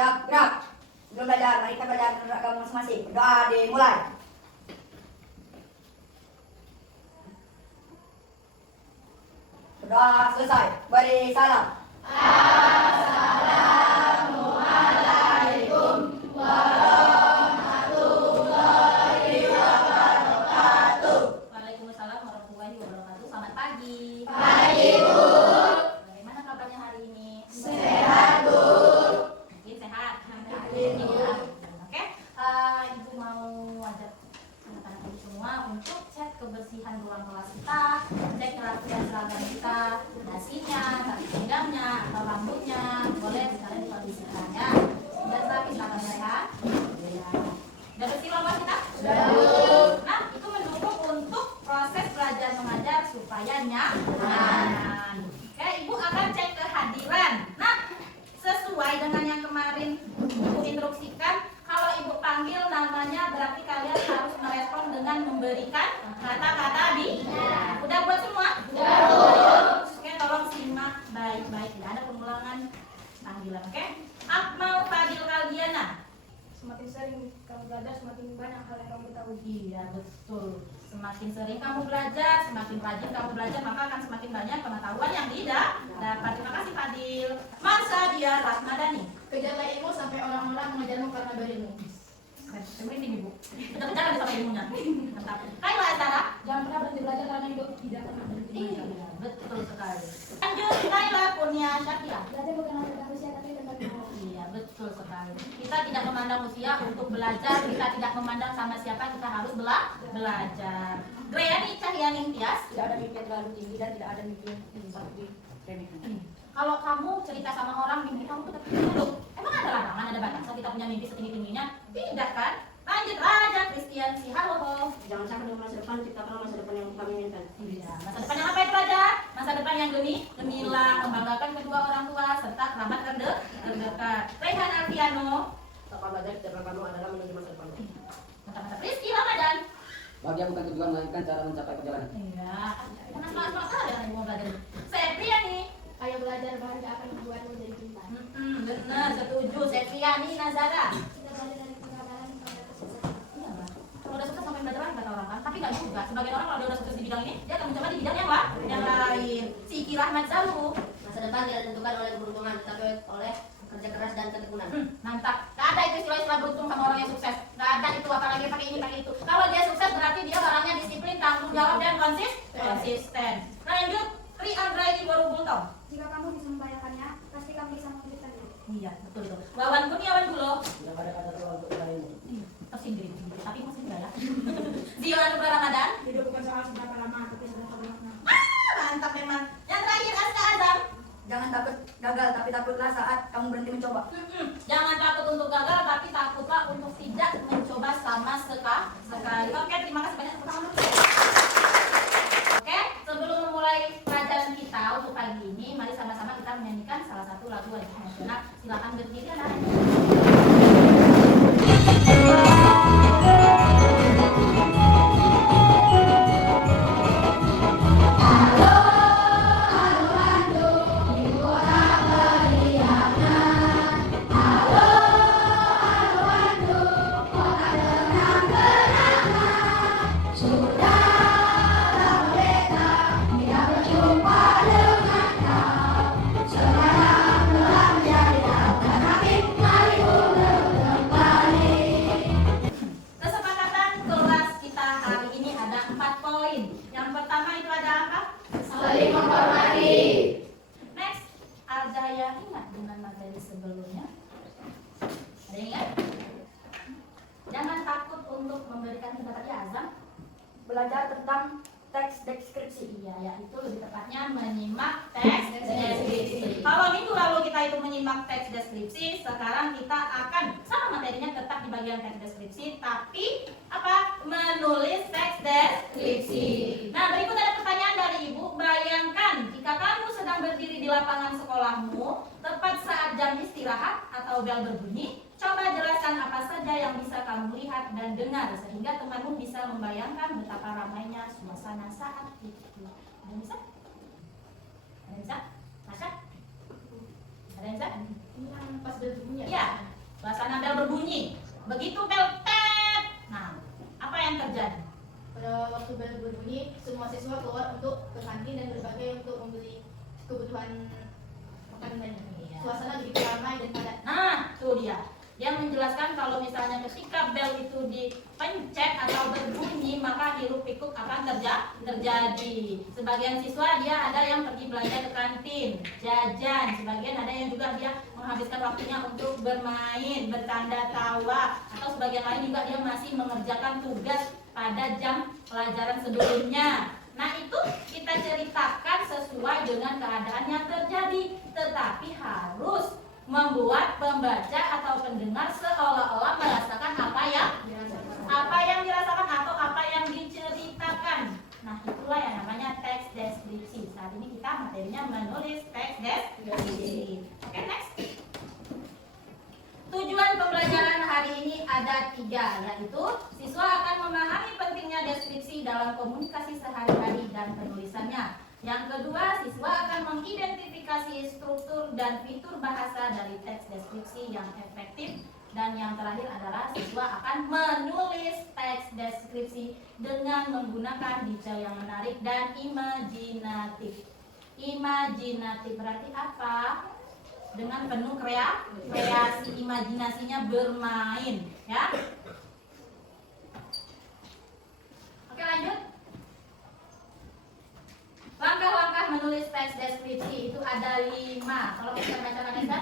Siap, gerak. Belum belajar, mari kita belajar menurut agama masing-masing. Berdoa dimulai. Berdoa selesai. Beri salam. Waalaikumsalam warahmatullahi wabarakatuh. Selamat pagi. Pagi, Bu. Bagaimana kabarnya hari ini? Sehat, Bu. Mungkin sehat. Iya. Oke. Ibu mau ajak anak-anak ibu semua untuk cek kebersihan ruang kelas kita, cek kerapian seragam kita, dasinya, tali pinggangnya, atau rambutnya. Boleh sekalian dibersihkan ya. Sudah rapi seragamnya ya. Sudah bersih ruang kelas kita? Sudah, Bu. Nah, itu mendukung untuk proses belajar mengajar supaya nyaman. Oke, Ibu akan cek kehadiran. Nah, sesuai dengan yang kemarin Ibu instruksikan, kalau Ibu panggil namanya berarti kalian harus merespon dengan memberikan kata-kata di. Udah buat semua? Sudah, Bu. Oke, tolong simak baik-baik. Tidak ada pengulangan panggilan. Oke? Akmal Fadil Kaldiana. Semakin sering kamu belajar, semakin banyak hal yang kamu ketahui. Iya, betul. Semakin sering kamu belajar, semakin rajin kamu belajar, maka akan semakin banyak pengetahuan yang didapat. Terima kasih Fadil. Marsadia Rahmadani. Kejarlah ilmu sampai orang-orang mengejarmu karena berilmu. Merinding Ibu. Kita kejar sama ilmunya. Mantap. Kaila Estara. Jangan pernah berhenti belajar karena hidup tidak pernah berhenti belajar. Iya, betul sekali. Lanjut Kaila Kurnia Syakira. Belajar bukan hanya tentang usia tapi tentang ilmu. Iya, betul sekali. Kita tidak memandang usia untuk belajar, kita tidak memandang sama siapa, kita harus belajar. Greyani Cahyaning Tias. Tidak ada mimpi yang terlalu tinggi dan tidak ada mimpi yang seperti remeh. Kalau kamu cerita sama orang mimpi kamu tuh dulu, emang ada larangan, ada batasan kita punya mimpi setinggi-tingginya? Tidak kan? Lanjut Raja Christian si halo. Jangan sampai dengan masa depan, ciptakanlah masa depan yang kami inginkan. Iya, masa depan yang apa itu Raja? Masa depan yang gemilang, membanggakan kedua orang tua serta kerabat terdekat. Rehan Alfiano. Tanpa belajar, ciptakan kamu adalah menuju masa depan. Mantap-mantap. Rizky Ramadan. Bahagia bukan tujuan, melainkan cara mencapai perjalanan. Iya, jangan semangat-semangat aja yang mau belajar. Septriani. Ayo belajar bahagia akan membuatmu menjadi pintar. Benar, setuju. Septriani Nazara. Kita belajar dari kegagalan pada kesuksesan. Iya, Mbak. Kalau udah sukses sampai belajar lagi kata orang kan, tapi nggak juga. Sebagian orang kalau dia udah sukses di bidang ini, dia akan mencoba di bidang yang lain. Siki Rahmat Zalu. Masa depan tidak ditentukan oleh keberuntungan, tetapi oleh kerja keras dan ketekunan. Mantap. Gak ada itu istilah beruntung sama orang yang sukses. Gak ada itu apalagi pakai ini pakai itu. Kalau dia sukses berarti dia orangnya disiplin, tanggung jawab dan konsisten. Lanjut, Tri Andraini Borobultong. Jika kamu bisa membayangkannya, pasti kamu bisa mewujudkannya. Iya, betul itu. Wawan Kurniawan Gulo. Tidak ada kata tua untuk ilmu. Tersindir, tapi masih enggak ya. Zio Anugrah Ramadan. Hidup bukan soal seberapa lama, tapi seberapa bermakna. Mantap memang. Yang terakhir Aska Azam. Jangan takut gagal, tapi takutlah saat kamu berhenti mencoba. Jangan takut untuk gagal, tapi takutlah untuk tidak mencoba sama sekali. Oke, terima kasih banyak. Tepuk tangan dulu. Oke, sebelum memulai pelajaran kita untuk pagi ini, mari sama-sama kita menyanyikan salah satu lagu wajib nasional. Silakan berdiri anak. Kesepakatan kelas kita hari ini ada 4 poin. Yang pertama itu ada apa? Saling menghormati. Next, Arjaya ingat dengan materi sebelumnya. Ada yang ingat? Jangan takut untuk memberikan pendapat ya Azam. Belajar tentang teks deskripsi. Iya, ya itu lebih tepatnya menyimak teks deskripsi. Kalau minggu lalu kita itu menyimak teks deskripsi, sekarang kita akan sama materinya tetap di bagian teks deskripsi, tapi apa? Menulis teks deskripsi. Nah, berikut ada pertanyaan dari Ibu. Bayangkan jika kamu sedang berdiri di lapangan sekolahmu, tepat saat jam istirahat atau bel berbunyi, coba jelaskan apa saja yang bisa kamu lihat dan dengar sehingga temanmu bisa membayangkan betapa ramainya suasana saat itu. Ada yang bisa? Ada yang bisa? Masya? Ada yang bisa? Ini yang pas berbunyi Iya. Suasana bel berbunyi. Begitu bel tet. Nah, apa yang terjadi? Pada waktu bel berbunyi, semua siswa keluar untuk ke kantin dan berbagai untuk membeli kebutuhan makanan lainnya. Suasana begitu ramai dan padat. Nah, tuh dia. Dia menjelaskan kalau misalnya ketika bel itu dipencet atau berbunyi, maka hiruk pikuk akan terjadi. Sebagian siswa dia ada yang pergi belanja ke kantin, jajan. Sebagian ada yang juga dia menghabiskan waktunya untuk bermain, bercanda tawa. Atau sebagian lain juga dia masih mengerjakan tugas pada jam pelajaran sebelumnya. Nah, itu kita ceritakan sesuai dengan keadaan yang terjadi, tetapi harus membuat pembaca atau pendengar seolah-olah merasakan apa yang dirasakan atau apa yang diceritakan. Nah, itulah yang namanya teks deskripsi. Saat ini kita materinya menulis teks deskripsi. Oke, next. Tujuan pembelajaran hari ini ada 3, yaitu siswa akan memahami pentingnya deskripsi dalam komunikasi sehari-hari dan penulisannya. Yang kedua, siswa akan mengidentifikasi struktur dan fitur bahasa dari teks deskripsi yang efektif. Dan yang terakhir adalah siswa akan menulis teks deskripsi dengan menggunakan detail yang menarik dan imajinatif. Imajinatif berarti apa? Dengan penuh kreasi, imajinasinya bermain, ya. Oke, lanjut. Langkah-langkah menulis teks deskripsi itu ada 5. Kalau kita baca Vanessa,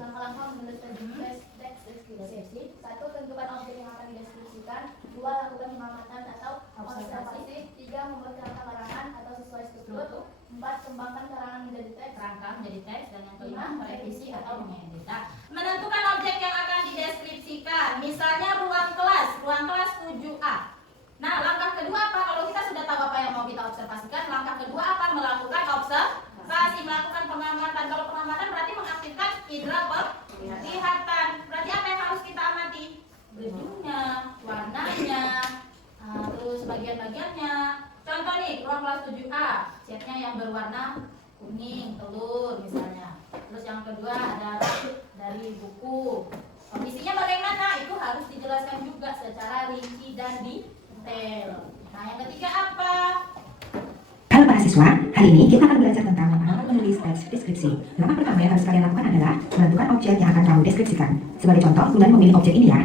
Langkah-langkah menulis teks deskripsi. 1. Tentukan objek yang akan dideskripsikan. 2. Lakukan pengamatan atau observasi. 3. Membuat kerangka karangan atau sesuai struktur. 4. Kembangkan karangan menjadi teks. kerangka menjadi teks, dan yang kelima merevisi atau mengedit. Nah, menentukan objek yang akan dideskripsikan. Misalnya ruang kelas 7A. Nah, langkah kedua apa? Kalau kita sudah tahu apa yang mau kita observasikan, langkah kedua apa? Melakukan observasi, melakukan pengamatan. Kalau pengamatan berarti mengaktifkan indera penglihatan. Berarti apa yang harus kita amati? Bentuknya, warnanya, terus bagian-bagiannya. Contoh nih, ruang kelas 7A, catnya yang berwarna kuning, telur misalnya. Terus yang kedua ada dari buku. Kondisinya bagaimana? Itu harus dijelaskan juga secara rinci dan detail. Nah, yang ketiga apa? Halo para siswa, hari ini kita akan belajar tentang bagaimana menulis teks deskripsi. Langkah pertama yang harus kalian lakukan adalah menentukan objek yang akan kamu deskripsikan. Sebagai contoh, Bulan memilih objek ini ya.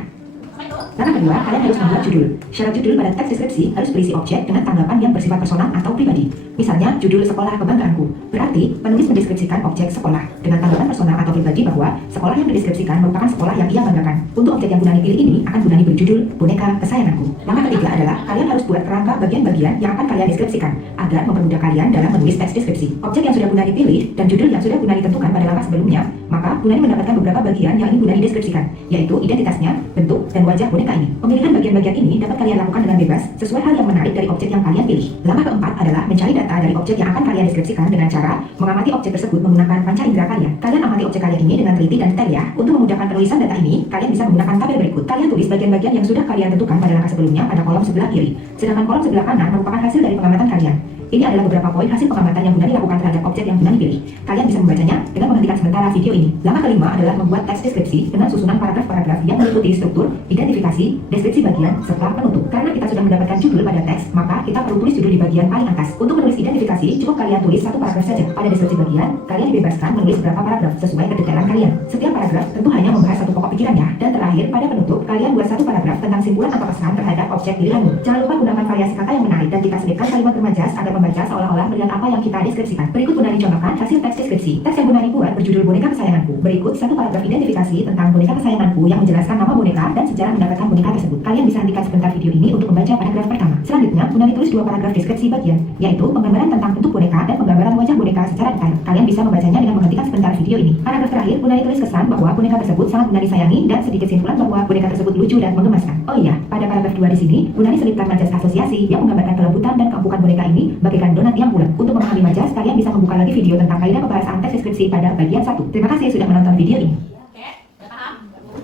Langkah kedua, kalian harus membuat judul. Syarat judul pada teks deskripsi harus berisi objek dengan tanggapan yang bersifat personal atau pribadi. Misalnya, judul sekolah kebanggaanku. Berarti, penulis mendeskripsikan objek sekolah dengan tanggapan personal atau pribadi bahwa sekolah yang dideskripsikan merupakan sekolah yang ia banggakan. Untuk objek yang Bunani pilih ini akan Bunani berjudul boneka kesayanganku. Langkah ketiga adalah kalian harus buat kerangka bagian-bagian yang akan kalian deskripsikan agar mempermudah kalian dalam menulis teks deskripsi. Objek yang sudah Bunani pilih dan judul yang sudah Bunani tentukan pada langkah sebelumnya, maka Bunani mendapatkan beberapa bagian yang ingin Bunani deskripsikan, yaitu identitasnya, bentuk, dan wajah boneka ini. Pemilihan bagian-bagian ini dapat kalian lakukan dengan bebas sesuai hal yang menarik dari objek yang kalian pilih. Langkah keempat adalah mencari data dari objek yang akan kalian deskripsikan dengan cara mengamati objek tersebut menggunakan panca indera kalian. Kalian amati objek kalian ini dengan teliti dan detail ya. Untuk memudahkan penulisan data ini, kalian bisa menggunakan tabel berikut. Kalian tulis bagian-bagian yang sudah kalian tentukan pada langkah sebelumnya pada kolom sebelah kiri. Sedangkan kolom sebelah kanan merupakan hasil dari pengamatan kalian. Ini adalah beberapa poin hasil pengamatan yang Bunani lakukan terhadap objek yang Bunani pilih. Kalian bisa membacanya dengan menghentikan sementara video ini. Langkah kelima adalah membuat teks deskripsi dengan susunan paragraf-paragraf yang meliputi struktur, identifikasi, deskripsi bagian, serta penutup. Karena kita sudah mendapatkan judul pada teks, maka kita perlu tulis judul di bagian paling atas. Untuk menulis identifikasi, cukup kalian tulis satu paragraf saja. Pada deskripsi bagian, kalian dibebaskan menulis berapa paragraf sesuai kedetailan kalian. Setiap paragraf tentu hanya membahas satu pokok pikiran ya. Dan terakhir, pada penutup, kalian buat satu paragraf tentang simpulan atau pesan terhadap objek pilihanmu. Jangan lupa gunakan variasi kata yang menarik dan kita selipkan kalimat bermajas agar membaca seolah-olah melihat apa yang kita deskripsikan. Berikut Bunani contohkan hasil teks deskripsi. Teks yang Bunani buat berjudul boneka kesayanganku. Berikut satu paragraf identifikasi tentang boneka kesayanganku yang menjelaskan nama boneka dan sejarah mendapatkan boneka tersebut. Kalian bisa hentikan sebentar video ini untuk membaca paragraf pertama. Selanjutnya, Bunani tulis dua paragraf deskripsi bagian, yaitu penggambaran tentang bentuk boneka dan penggambaran wajah boneka secara detail. Kalian bisa membacanya dengan menghentikan sebentar video ini. Paragraf terakhir, Bunani tulis kesan bahwa boneka tersebut sangat Bunani sayangi dan sedikit simpulan bahwa boneka tersebut lucu dan mengemaskan. Oh iya, pada paragraf 2 di sini, Bunani selipkan majas asosiasi yang menggambarkan kelembutan dan keempukan boneka ini bagaikan donat yang bulat. Untuk memahami majas, kalian bisa membuka lagi video tentang kaidah pembahasan teks deskripsi pada bagian 1. Terima kasih sudah menonton video ini. Oke, udah paham?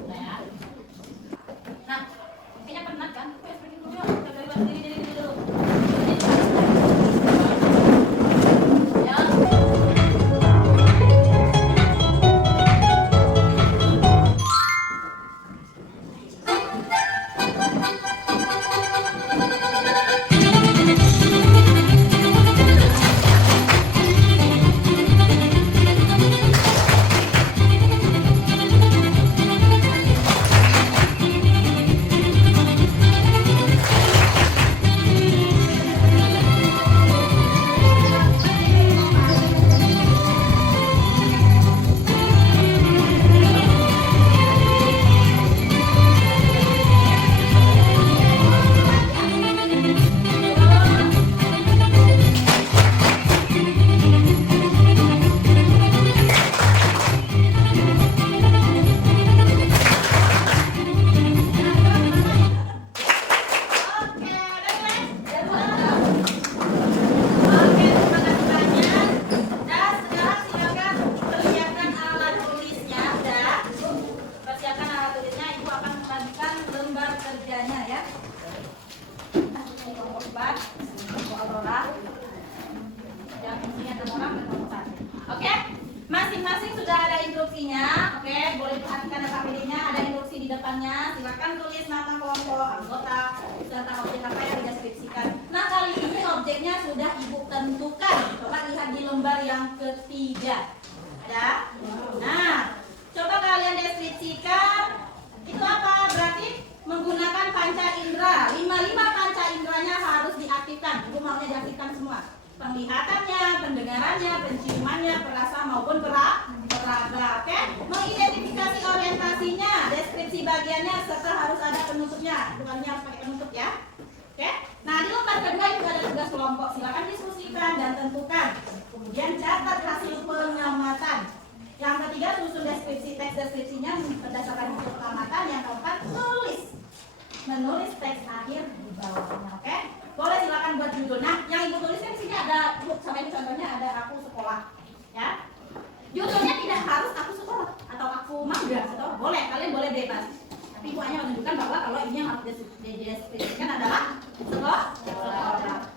Udah ya. Nah, kayaknya penat kan? Wes pergi dulu yuk. Kita diri dulu. Ya. pengetahuannya, silakan tulis nama kelompok anggota serta objek apa yang dideskripsikan. Nah, kali ini objeknya sudah Ibu tentukan. Coba lihat di lembar yang ketiga. Ada? Nah, coba kalian deskripsikan. Itu apa? Berarti menggunakan panca indera. 55 panca inderanya harus diaktifkan. Ibu maunya diaktifkan semua. Penglihatannya, pendengarannya, penciumannya, perasa maupun peraga. Oke? Mengidentifikasi orientasinya, deskripsi bagiannya, serta harus ada penutupnya. Bukannya harus pakai penutup ya. Oke? Nah, di lembar kedua itu ada tugas kelompok. Silakan diskusikan dan tentukan. Kemudian catat hasil pengamatan. Yang ketiga, susun deskripsi teks deskripsinya berdasarkan hasil pengamatan. Yang keempat, menulis teks akhir di bawahnya. Oke? Boleh silakan buat judul. Nah, yang Ibu tuliskan di sini ada, sama ini contohnya ada aku sekolah. Ya. Judulnya tidak harus aku sekolah atau aku magang atau boleh, kalian boleh bebas. Tapi Ibu hanya menunjukkan bahwa kalau ini yang harus dideskripsikan adalah sekolah.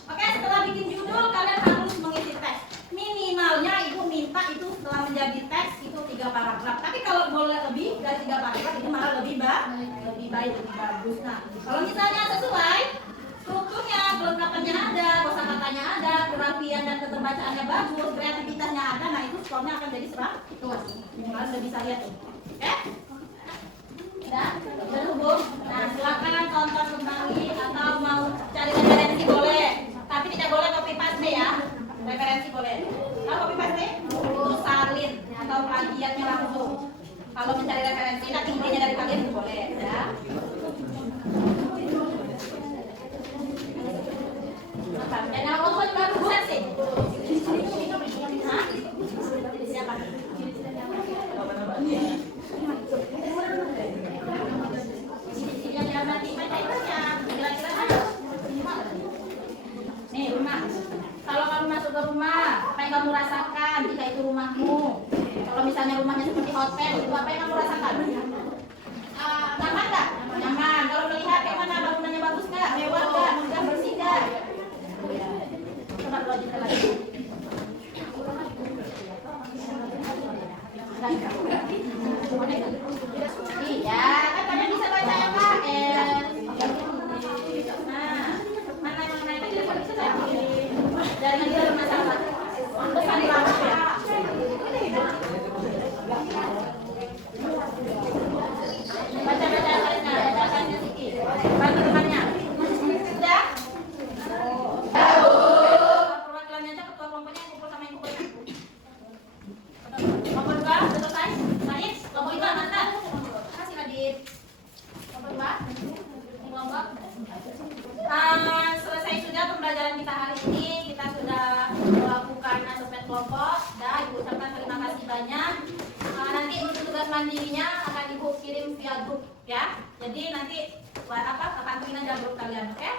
Oke, setelah bikin judul kalian harus mengisi teks. Minimalnya Ibu minta itu setelah menjadi teks itu 3 paragraf. Tapi kalau boleh lebih dari 3 paragraf itu malah lebih baik, lebih bagus. Nah, kalau misalnya sesuai strukturnya, kelengkapannya ada, kosakatanya ada, kerapian dan keterbacaannya bagus, kreativitasnya ada, nah itu skornya akan jadi 100. Kalian udah bisa lihat tuh. Oke? Udah? Terhubung? Nah, silakan contoh kembali atau mau cari referensi boleh. Tapi tidak boleh copy paste ya. Referensi boleh. Kalau copy paste itu salin atau plagiatnya langsung. Kalau mencari referensi nanti intinya dari kalian boleh ya. Dan aku pun baru bukan sih. Hah? Siapa? Yang diamati baca itu ya kira-kira ada. Nih rumah. Kalau kamu masuk ke rumah, apa yang kamu rasakan jika itu rumahmu? Kalau misalnya rumahnya seperti hotel, itu apa yang kamu rasakan? Nyaman nggak? Nyaman. Kalau melihat kayak mana bangunannya bagus nggak? Mewah nggak? Megah, bersih nggak? Coba lanjutkan lagi. Iya, kan kalian bisa baca ya Pak. Nah, mana yang naik itu bisa baca. Dari nanti ada masalah. Pesan lama ya. Baca-baca kalian bacaannya sedikit. Bantu temannya. Sudah? Perwakilannya aja ketua kelompoknya yang kumpul sama yang kumpulnya. Kelompok 2 sudah selesai? Nadit, kelompok 5 mantap. Makasih Nadit. Kelompok 2 kelompok. Selesai sudah pembelajaran kita hari ini. Kita sudah melakukan asesmen kelompok. Ibu ucapkan terima kasih banyak. Nanti untuk tugas mandirinya akan Ibu kirim via grup ya. Jadi nanti pantengin aja grup kalian, oke?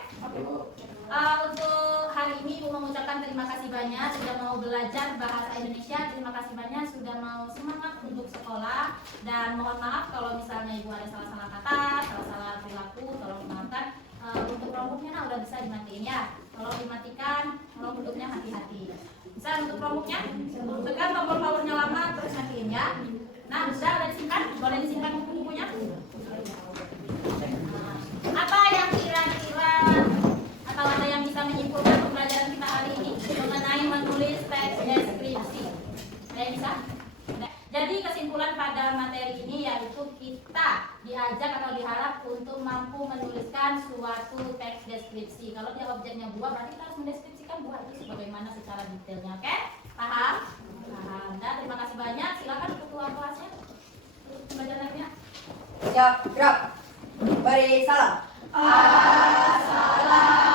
Untuk hari ini Ibu mengucapkan terima kasih banyak sudah mau belajar bahasa Indonesia. Terima kasih banyak sudah mau semangat untuk sekolah. Dan mohon maaf kalau misalnya Ibu ada salah-salah kata, salah-salah perilaku, tolong dimaafkan. Untuk Chromebooknya udah bisa dimatiin ya. Kalau dimatikan, Chromebooknya hati-hati. Bisa untuk Chromebooknya, tekan tombol powernya lama terus matiin ya. Nah, udah disimpan, boleh disimpan buku-bukunya. Apa yang kira-kira atau ada yang bisa menyimpulkan pembelajaran kita hari ini mengenai menulis teks deskripsi? Ada yang bisa? Jadi kesimpulan pada materi ini yaitu kita diajak atau diharap untuk mampu menuliskan suatu teks deskripsi. Kalau dia objeknya buah, berarti kita harus mendeskripsikan buah itu sebagaimana secara detailnya. Oke? Paham? Paham. Dan terima kasih banyak. Silakan ketua kelasnya. Pembelajarannya. Siap, gerak. Beri salam. Assalam.